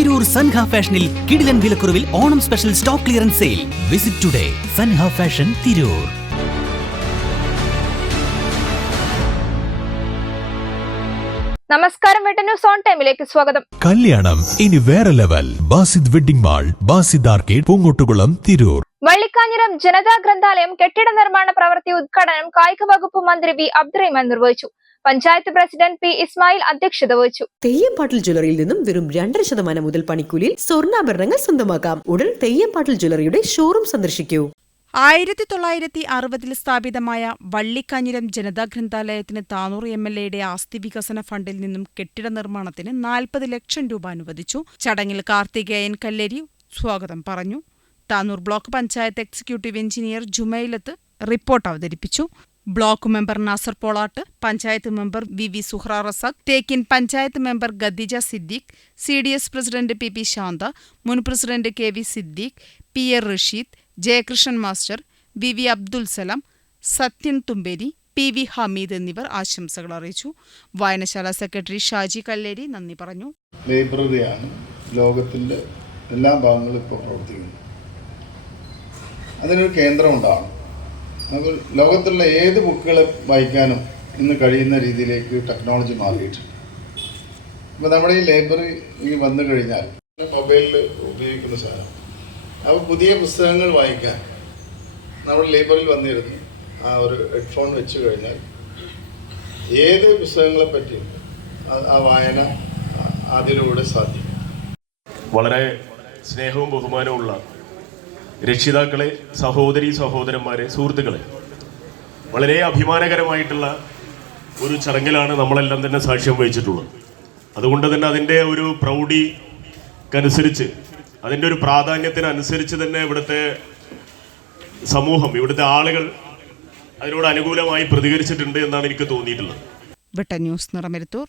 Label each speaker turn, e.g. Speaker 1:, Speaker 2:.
Speaker 1: തിരൂർ സൻഹ ഫാഷനിൽ കിടിലൻ വിലക്കുറവിൽ Onam special stock clearance sale. Visit today Sanha fashion Tirur.
Speaker 2: നമസ്കാരം വെട്ട ന്യൂസ് ഓൺ ടൈമിലേക്ക് സ്വാഗതം.
Speaker 3: കല്യാണം ഇനി വേറെ level. Basid wedding mall Basid arcade Poongottukulam Tirur.
Speaker 2: Vallikkanjiram Janata ഗ്രന്ഥാലയം കെട്ടിട നിർമ്മാണ പ്രവൃത്തി ഉദ്ഘാടനം കായിക വകുപ്പ് മന്ത്രി വി അബ്ദുറഹിമാൻ നിർവഹിച്ചു. പഞ്ചായത്ത് പ്രസിഡന്റ് പി ഇസ്മായിൽ അധ്യക്ഷത വഹിച്ചു.
Speaker 4: തെയ്യപ്പാട്ടിൽ ജ്വല്ലറിയിൽ നിന്നും വെറും രണ്ടര ശതമാനം മുതൽ പണിക്കൂലിയിൽ സ്വർണാഭരണങ്ങൾ സ്വന്തമാക്കാം. ഉടൻ തെയ്യപ്പാട്ടിൽ ജ്വല്ലറിയുടെ ഷോറൂം സന്ദർശിക്കൂ.
Speaker 5: ആയിരത്തി തൊള്ളായിരത്തി അറുപതിൽ സ്ഥാപിതമായ വള്ളിക്കാഞ്ഞിരം ജനതാ ഗ്രന്ഥാലയത്തിന് താനൂർ എം എൽ എയുടെ ആസ്തി വികസന ഫണ്ടിൽ നിന്നും കെട്ടിട നിർമ്മാണത്തിന് നാൽപ്പത് ലക്ഷം രൂപ അനുവദിച്ചു. ചടങ്ങിൽ കാർത്തികേയൻ കല്ലേരി സ്വാഗതം പറഞ്ഞു. Tanur block panchayat executive engineer Jumailath report അവതരിപ്പിച്ചു. Block member Nasar Polat panchayat member V V Suhra Razak Thekkin panchayat member Khadija Siddique C D S president P P Shantha മുൻ president K V Siddique P A Rasheed Jayakrishnan master V V Abdul Salam Sathyan Thumberi P V Hameed എന്നിവർ ആശംസകൾ അറിയിച്ചു. വായനശാല secretary Shaji Kalleri നന്ദി പറഞ്ഞു.
Speaker 6: ലൈബ്രറിയാണ് ലോകത്തിന്റെ എല്ലാ ഭാഗങ്ങളും ഇപ്പോൾ പ്രവർത്തിക്കുന്നത്. അതിനൊരു കേന്ദ്രം ഉണ്ടാവണം നമുക്ക് ലോകത്തുള്ള ഏത് ബുക്കുകളെ വായിക്കാനും ഇന്ന് കഴിയുന്ന രീതിയിലേക്ക് ടെക്നോളജി മാറിയിട്ടുണ്ട്. അപ്പോൾ നമ്മുടെ ഈ ലൈബ്രറി ഈ വന്നു കഴിഞ്ഞാൽ മൊബൈലിൽ ഉപയോഗിക്കുന്ന സാധനം. അപ്പോൾ പുതിയ പുസ്തകങ്ങൾ വായിക്കാൻ നമ്മൾ ലൈബ്രറിയിൽ വന്നിരുന്നു. ആ ഒരു ഹെഡ്ഫോൺ വെച്ച് കഴിഞ്ഞാൽ ഏത് പുസ്തകങ്ങളെ പറ്റിയും ആ- വായന അതിലൂടെ സാധിക്കും.
Speaker 7: വളരെ സ്നേഹവും ബഹുമാനവുമുള്ള രക്ഷിതാക്കളെ സഹോദരി സഹോദരന്മാരെ സുഹൃത്തുക്കളെ വളരെ അഭിമാനകരമായിട്ടുള്ള ഒരു ചടങ്ങിലാണ് നമ്മളെല്ലാം തന്നെ സാക്ഷ്യം വഹിച്ചിട്ടുള്ളത്. അതുകൊണ്ട് തന്നെ അതിന്റെ ഒരു പ്രൗഢിക്കനുസരിച്ച് അതിന്റെ ഒരു പ്രാധാന്യത്തിനനുസരിച്ച് തന്നെ ഇവിടുത്തെ സമൂഹം ഇവിടുത്തെ ആളുകൾ അതിനോട് അനുകൂലമായി പ്രതികരിച്ചിട്ടുണ്ട് എന്നാണ് എനിക്ക് തോന്നിയിട്ടുള്ളത്.
Speaker 5: ന്യൂസ് നിറമെരുത്തൂർ.